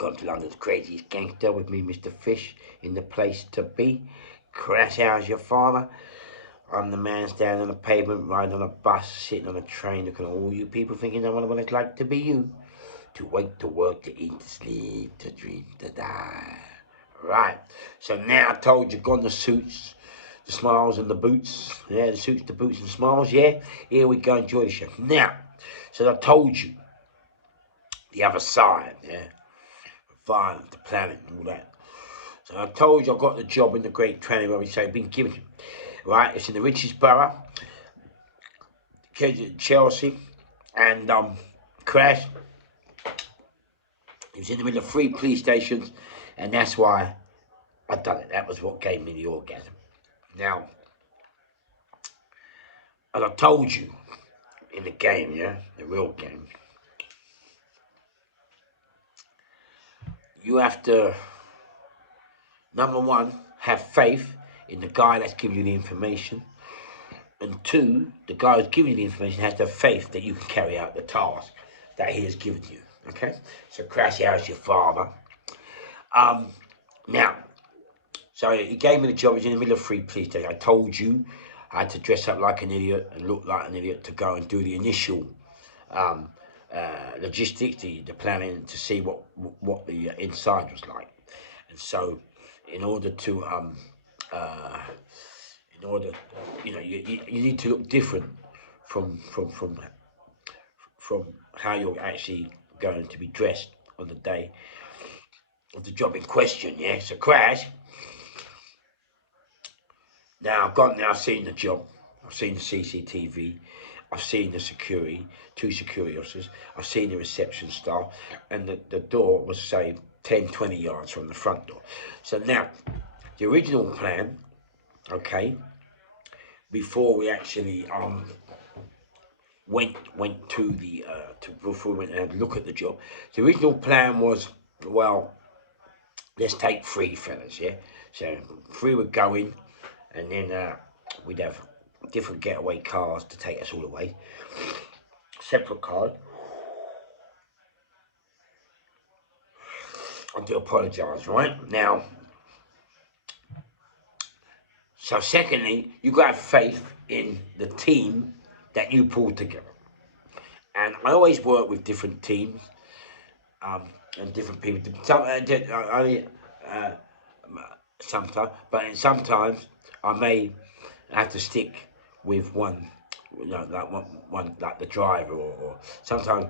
Welcome to London's craziest gangster with me, Mr. Fish, in the place to be. Crash, how's your father? I'm the man standing on the pavement, riding on a bus, sitting on a train, looking at all you people thinking I wonder what it's like to be you. To wake, to work, to eat, to sleep, to dream, to die. Right, so now I told you, gone the suits, the smiles and the boots. Yeah, the suits, the boots and the smiles, yeah. Here we go, enjoy the show. Now, so I told you, the other side, yeah. Violence, the planet, and all that. So I told you I got the job in the Great Training where we say been given to, right? It's in the richest borough, Chelsea, and Crash. It was in the middle of 3 police stations, and that's why I done it. That was what gave me the orgasm. Now, as I told you in the game, yeah, the real game, you have to, number one, have faith in the guy that's giving you the information. And 2, the guy who's giving you the information has to have faith that you can carry out the task that he has given you. Okay? So Crash, how's your father? Now, so he gave me the job. It was in the middle of 3 police stations. I told you I had to dress up like an idiot and look like an idiot to go and do the initial logistics, the planning, to see what the inside was like. And so, in order to you need to look different from how you're actually going to be dressed on the day of the job in question. Yeah, so Crash. Now I've gone there. I've seen the job. I've seen the CCTV. I've seen the security, 2 security officers. I've seen the reception staff, and the door was, say, 10, 20 yards from the front door. So now, the original plan, okay, before we actually went to the before we went and had a look at the job, the original plan was, well, let's take 3 fellas, yeah. So 3 would go in, and then we'd have different getaway cars to take us all away, separate cars. I do apologise, right now. So secondly, you got to have faith in the team that you pulled together. And I always work with different teams and different people. Sometimes, but sometimes I may have to stick with one, one like the driver, or sometimes,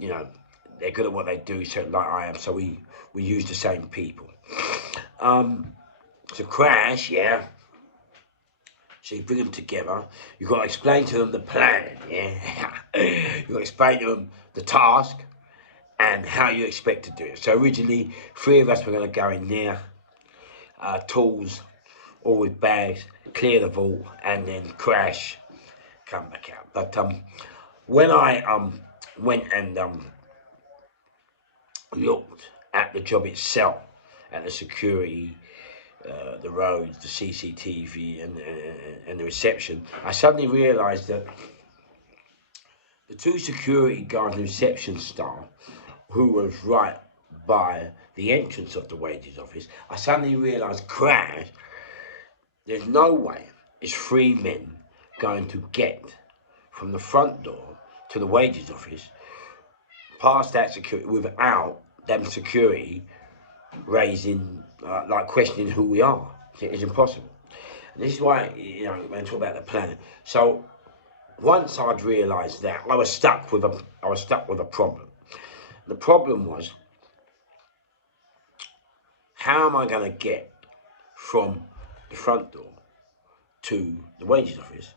they're good at what they do, so like I am. So we use the same people. So Crash, yeah. So you bring them together. You've got to explain to them the plan, yeah. You've got to explain to them the task and how you expect to do it. So originally, 3 of us were going to go in there, tools, all with bags, clear the vault, and then Crash, come back out. But when I went and looked at the job itself, at the security, the roads, the CCTV, and the reception, I suddenly realised that the 2 security guards and reception staff, who was right by the entrance of the wages office, I suddenly realised, Crash, there's no way it's 3 men going to get from the front door to the wages office past that security without them security raising, questioning who we are. It's impossible. And this is why, when I talk about the plan. So once I'd realised that, I was stuck with a problem. The problem was, how am I going to get from the front door to the wages office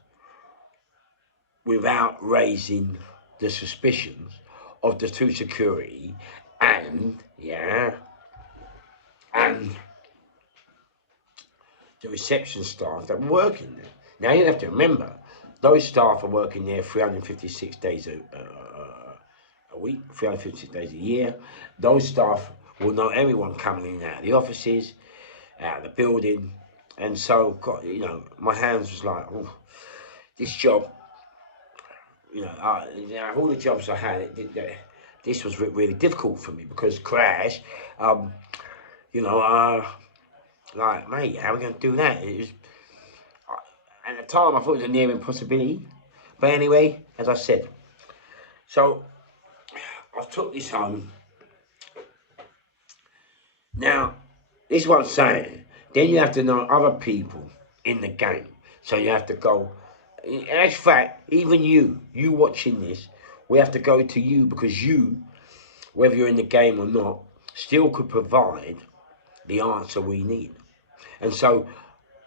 without raising the suspicions of the 2 security and the reception staff that were working there. Now you have to remember, those staff are working there 356 days a week, 356 days a year. Those staff will know everyone coming in and out of the offices, out of the building, and so, God, my hands was like, oh, this job, all the jobs I had, this was really difficult for me because Crash, you know, like, mate, how are we going to do that? It was, at the time, I thought it was a near impossibility. But anyway, as I said, so I took this home. Now, this is what I'm saying. Then you have to know other people in the game. So you have to go. In actual fact, even you watching this, we have to go to you because you, whether you're in the game or not, still could provide the answer we need. And so,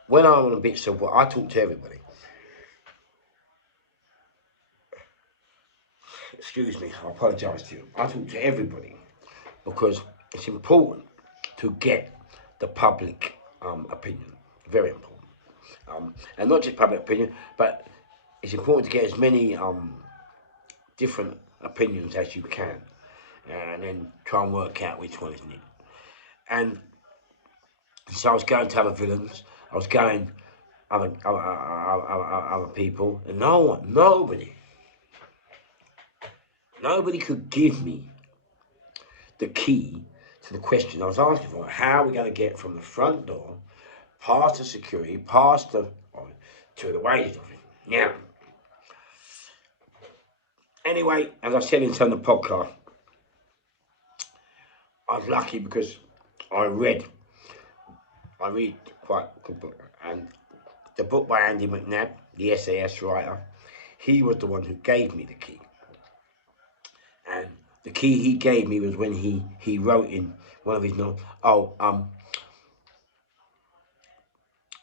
when I'm on a bit of what I talk to everybody. Excuse me, I apologise to you. I talk to everybody because it's important to get the public opinion. Very important. And not just public opinion, but it's important to get as many different opinions as you can, and then try and work out which one is needed. And so I was going to other villains, I was going other people, and nobody could give me the key to the question I was asking for. How are we going to get from the front door, past the security, past the to the wages office? Now, anyway, as I said in some of the podcast, I was lucky because I read quite a good book, and the book by Andy McNab, the SAS writer, he was the one who gave me the key. And the key he gave me was when he wrote in one of his notes,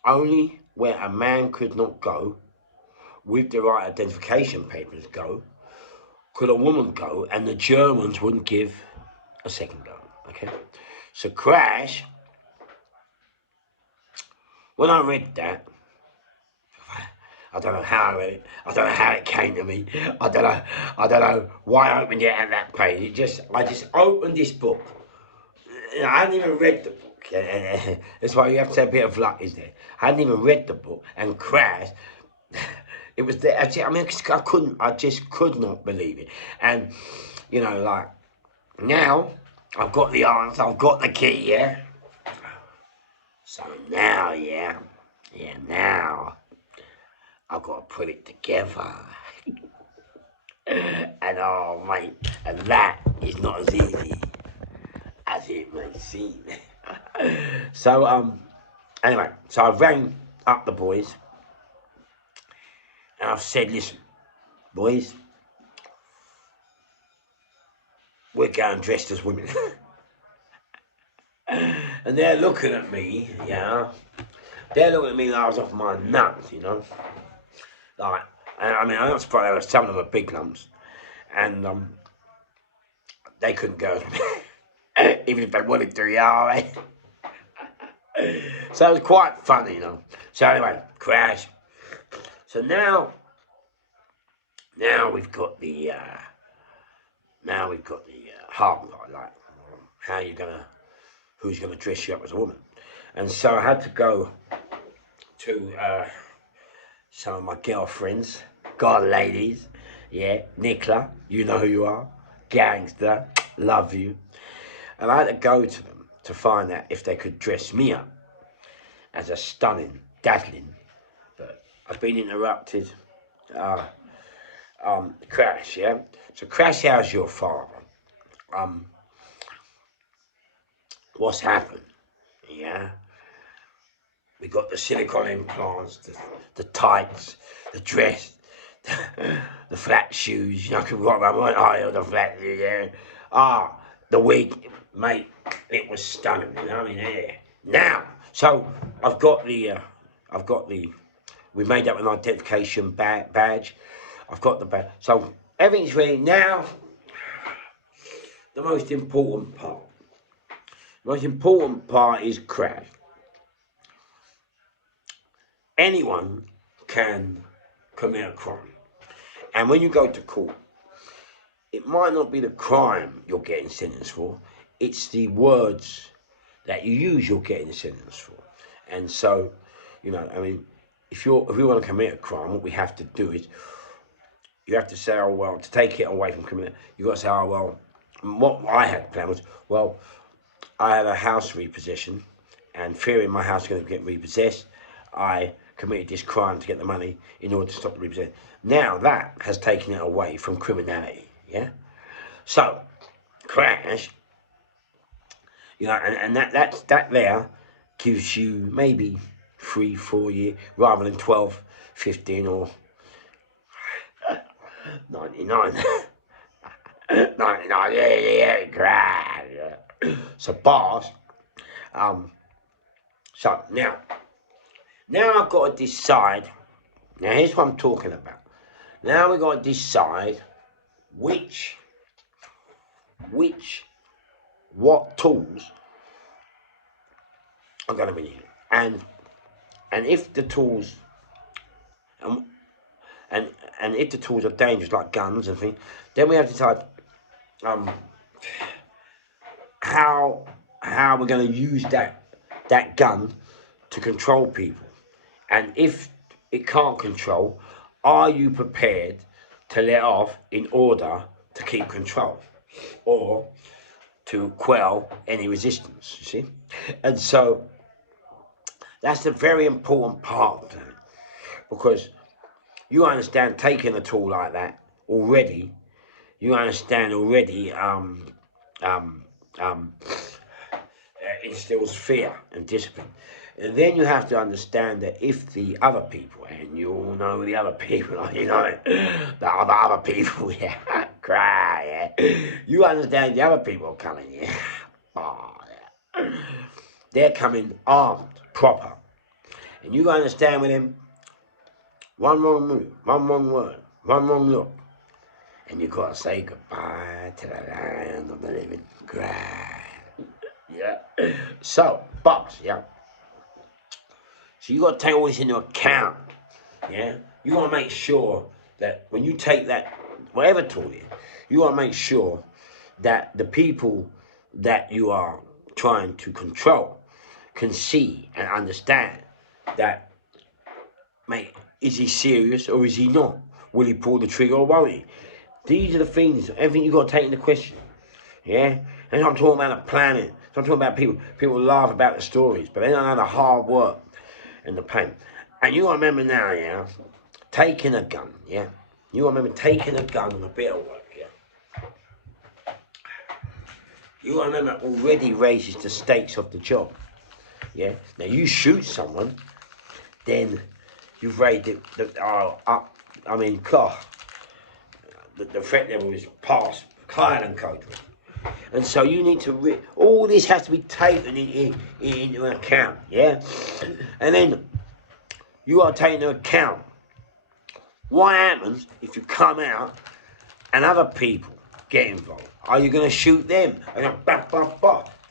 only where a man could not go with the right identification papers could a woman go, and the Germans wouldn't give a second go. Okay, so Crash. When I read that, I don't know how I read it. I don't know how it came to me. I don't know why I opened it at that page. I just opened this book. I hadn't even read the book. That's why you have to have a bit of luck, isn't it? I hadn't even read the book, and Crash. It was there. I mean, I just could not believe it. And you know, like now, I've got the answer. I've got the key. Yeah. So now, now I've got to put it together. And oh, mate, and that is not as easy as it may seem. So, anyway, so I rang up the boys and I've said, listen, boys, we're going dressed as women. And they're looking at me, yeah. They're looking at me like I was off my nuts, you know. Like, I mean, I'm not surprised. Some of them are big lumps, and they couldn't go, even if they wanted to, yeah. So it was quite funny, you know. So anyway, Crash. So now we've got the hard part, like who's gonna dress you up as a woman, and so I had to go to some of my girlfriends, ladies, yeah, Nicola, you know who you are, gangster, love you, and I had to go to them to find out if they could dress me up as a stunning, dazzling, but I've been interrupted. Crash, yeah. So Crash, how's your father? What's happened? Yeah. We got the silicone implants, the tights, the dress, the flat shoes. You know, I could walk around one eye of the flat shoes. Yeah. The wig, mate. It was stunning. You know what I mean? Yeah. Now, so I've got the. We made up an identification badge. I've got the badge. So everything's ready now. The most important part. The most important part is Crash. Anyone can commit a crime. And when you go to court, it might not be the crime you're getting sentenced for, it's the words that you use you're getting sentenced for. And so, you know, I mean, if we want to commit a crime, what we have to do is, you have to say, oh, well, to take it away from committing, you've got to say, oh, well, what I had planned was, well, I had a house repossession, and fearing my house was going to get repossessed, I committed this crime to get the money in order to stop the repossession. Now that has taken it away from criminality, yeah? So, crash, you know, and that there gives you maybe 3-4 years rather than 12, 15 or 99. 99, yeah, crash. Yeah. So, boss, so now I've got to decide. Now here's what I'm talking about. Now we've got to decide what tools are going to be needed, and if the tools, and if the tools are dangerous, like guns and things, then we have to decide how we're going to use that gun to control people, and if it can't control, are you prepared to let off in order to keep control, or to quell any resistance, you see? And so that's a very important part of that, because you understand, taking a tool like that already, you understand already instills fear and discipline. And then you have to understand that if the other people, and you all know the other people, you know, the other people, yeah, cry, yeah. You understand the other people are coming, yeah. Oh, yeah. They're coming armed, proper. And you understand with them, one wrong move, one wrong word, one wrong look, and you got to say goodbye to the land of the living. Cry. Yeah. So, boss, yeah. So you got to take all this into account, yeah. You got to make sure that when you take that, whatever tool it is, you got to make sure that the people that you are trying to control can see and understand that, mate, is he serious or is he not? Will he pull the trigger or won't he? These are the things, everything you got to take into question, yeah. And I'm talking about the planning. So I'm talking about people laugh about the stories, but they don't know the hard work and the pain. And you got to remember now, yeah, taking a gun, yeah. You got to remember taking a gun on a bit of work, yeah. You got to remember already raises the stakes of the job, yeah. Now you shoot someone, then you've raised it up. I mean, God, the threat level is past higher than code. And so you need to, all this has to be taken into account, yeah? And then you got to take into account what happens if you come out and other people get involved. Are you going to shoot them?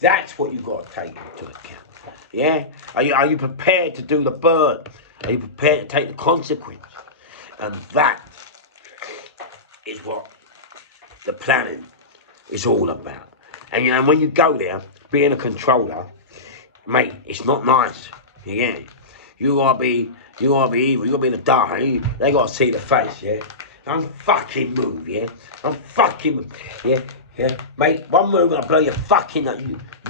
That's what you got to take into account, yeah? Are you prepared to do the burn? Are you prepared to take the consequence? And that is what the planning is all about. And you know, when you go there, being a controller, mate, it's not nice. Yeah, you gotta be evil. You gotta be in the dark. They gotta see the face. Yeah, don't fucking move. Yeah, don't fucking move. Yeah, mate. One move and I blow your fucking.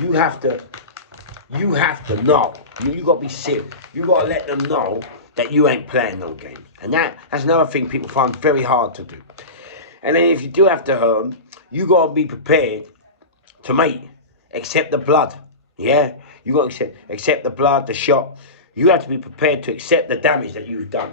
You have to know. You gotta be serious. You gotta let them know that you ain't playing no games. And that's another thing people find very hard to do. And then if you do have to hurt them, you gotta be prepared to, mate, accept the blood, yeah? You got to accept the blood, the shot. You have to be prepared to accept the damage that you've done.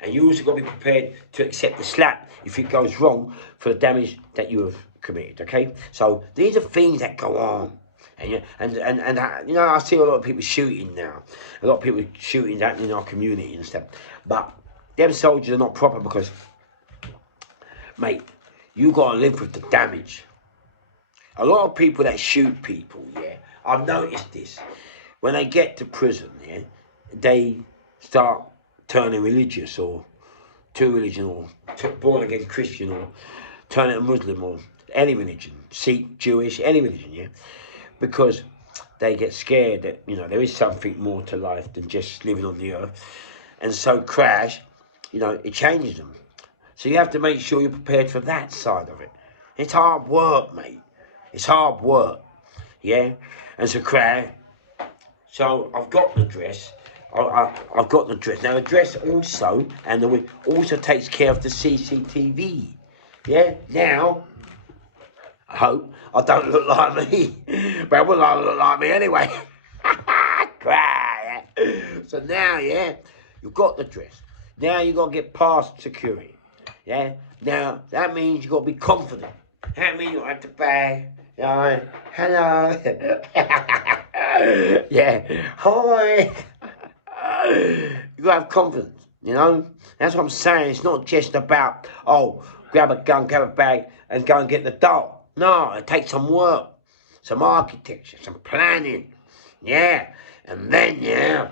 And you also got to be prepared to accept the slap if it goes wrong for the damage that you have committed, okay? So these are things that go on. And you know, I see a lot of people shooting now. A lot of people shooting happening in our community and stuff. But them soldiers are not proper because, mate, you got to live with the damage. A lot of people that shoot people, yeah, I've noticed this. When they get to prison, yeah, they start turning religious or to religion or born again Christian or turning to Muslim or any religion, Sikh, Jewish, any religion, yeah, because they get scared that, you know, there is something more to life than just living on the earth. And so crash, you know, it changes them. So you have to make sure you're prepared for that side of it. It's hard work, mate. It's hard work, yeah? And so, so I've got the dress. I've got the dress. Now, the dress also, and the wig, also takes care of the CCTV. Yeah? Now, I hope I don't look like me. But will I look like me anyway? Cry, yeah? So now, yeah, you've got the dress. Now you've got to get past security. Yeah? Now, that means you've got to be confident. That means you have to bag. You know, hello. Yeah. Hi. You got to have confidence, you know? That's what I'm saying. It's not just about, oh, grab a gun, grab a bag, and go and get the doll. No, it takes some work, some architecture, some planning. Yeah. And then, yeah,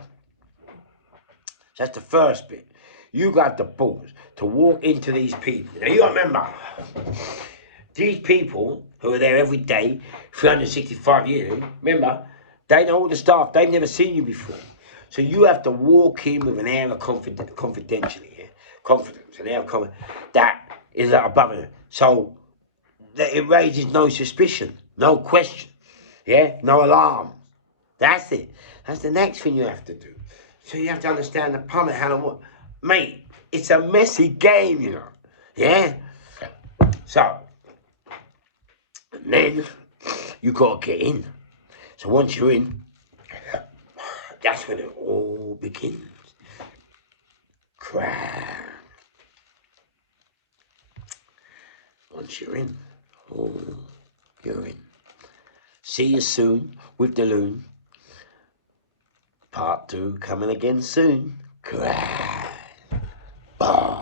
that's the first bit. You got the balls to walk into these people. Now, you got to remember, these people who are there every day, 365 years, remember, they know all the staff. They've never seen you before. So you have to walk in with an air of confidentiality, yeah? Confidence, an air of confidence that is above it. So that it raises no suspicion, no question, yeah, no alarm. That's it. That's the next thing you have to do. So you have to understand the plummet, how to work. Mate, it's a messy game, you know, yeah? So, and then you got to get in. So once you're in, that's when it all begins. Cry. Once you're in, oh, you're in. See you soon with the loon. Part 2 coming again soon. Cry. Bye.